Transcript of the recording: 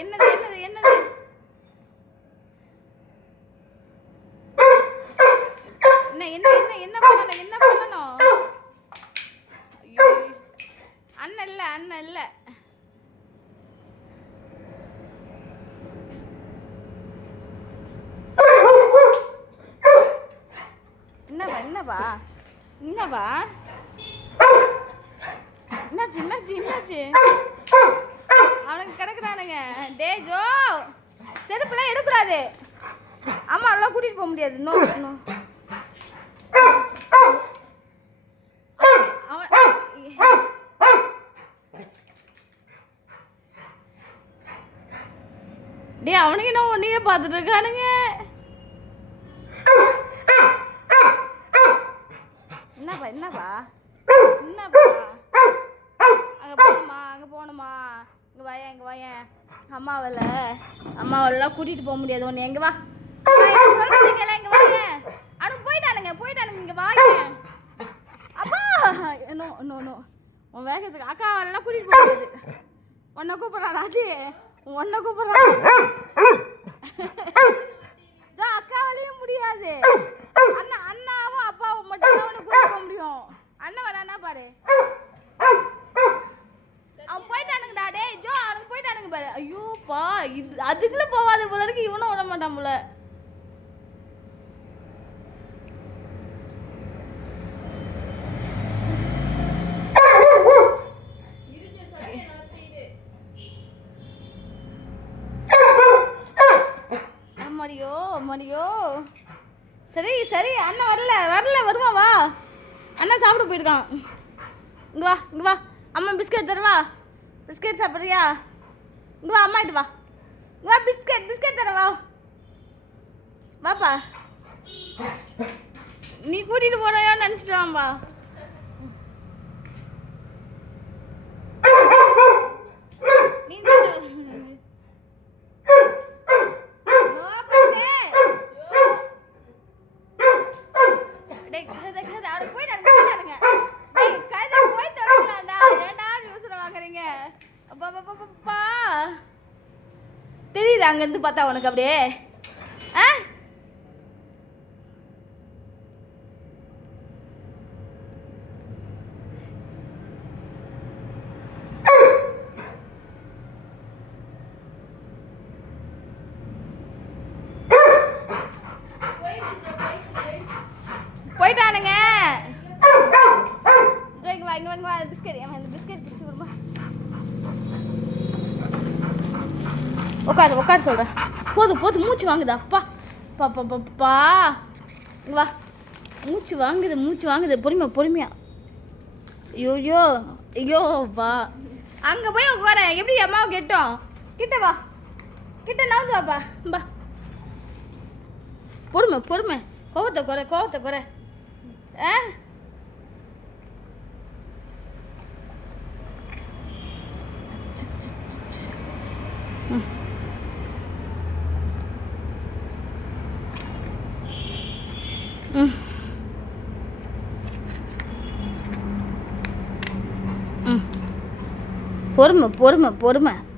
என்னது என்னது என்னது? என்ன என்ன என்ன என்ன பண்ணணும் என்ன பண்ணணும்? அண்ணன் இல்ல அண்ணன் இல்ல. என்னவா என்னவா? என்னவா? என்னாச்சு என்னாச்சு என்னாச்சு? அவனுக்கு கிடக்குறானுங்க டே ஜோ. செருப்புலாம் எடுக்கூடாது அம்மா எல்லாம் கூட்டிட்டு போக முடியாது. நோ நோ டே அவனுக்கு என்ன ஒன்றையே பார்த்துட்டு இருக்கானுங்க. அம்மாவில். அம்மாவெல்லாம் கூட்டிகிட்டு போக முடியாது. ஒன்று எங்கே வா. சொல்கிறது கேள இங்கே வாயேன் அவனுக்கு போயிட்டானுங்க போயிட்டானுங்க இங்கே வாயேன் அப்பா! No no no. உன் வேகத்துக்கு அக்காவெல்லாம் கூட்டிகிட்டு போக முடியாது. உன்னை கூப்பிட்றான் ராஜி. உன்னை கூப்பிட்றான். ஜோ அக்காவாலையும் முடியாது. அண்ணா அண்ணாவும் அப்பாவும் மட்டும் தான் அவனை கூட்டிட்டு போக முடியும். அண்ணன் வரானா பாரு. அவன் போயிட்டானுங்கடா எனக்கு பாரு. ஐயோப்பா இது அதுக்குள்ள போவாத போல இருக்கு. இவனும் விட மாட்டான் போல. அம்மாடியோ அம்மாடியோ சரி சரி அண்ணன் வரல வரல வருவா வா. அண்ணன் சாப்பிட போயிருக்கான். இங்க வா இங்க வா. அம்மா பிஸ்கட் தருவா. பிஸ்கட் சாப்பிட்றியா? இங்கே வா அம்மா இது வா. வா பிஸ்கட் பிஸ்கட் தரவா வாப்பா நீ கூட்டிட்டு போனையோ நினச்சிட்டு வாம்பா நீ கூட்டிட்டு வா. நோ பண்ணு. டேய், கழுதை, கழுதை, அவனுக்கு போயிட்டானுங்க, போயிட்டானுங்க. டேய், கழுதை, போய் தொலைங்களாண்டா. ஏன்டா இப்படி உசுரை வாங்குறீங்க? அப்பா, அப்பா, அப்பா, அப்பா. தெரியுது அங்கேருந்து பார்த்தா உனக்கு அப்படியே? ஆ? போயிட்டானுங்க. இதோ வாங்க வாங்க பிஸ்கட் பிஸ்கட் பிடிச்சி வருமா உட்காரு உட்காரு சொல்கிறேன் போதும் போதும் மூச்சு வாங்குதா அப்பா. பா பா பா, பா. வா. மூச்சு வாங்குது மூச்சு வாங்குது. பொறுமையா பொறுமையா. ஐயோ ஐயோ ஐயோ வா. அங்கே போய் உட்கார. எப்படி அம்மாவை கெட்டோம்? கிட்ட வா. கிட்ட நவுந்து வாப்பா. பா பொறுமை பொறுமை. கோவத்தை குறை கோவத்தை குறை. ஆ? ம். பொறுமை பொறுமை பொறுமை.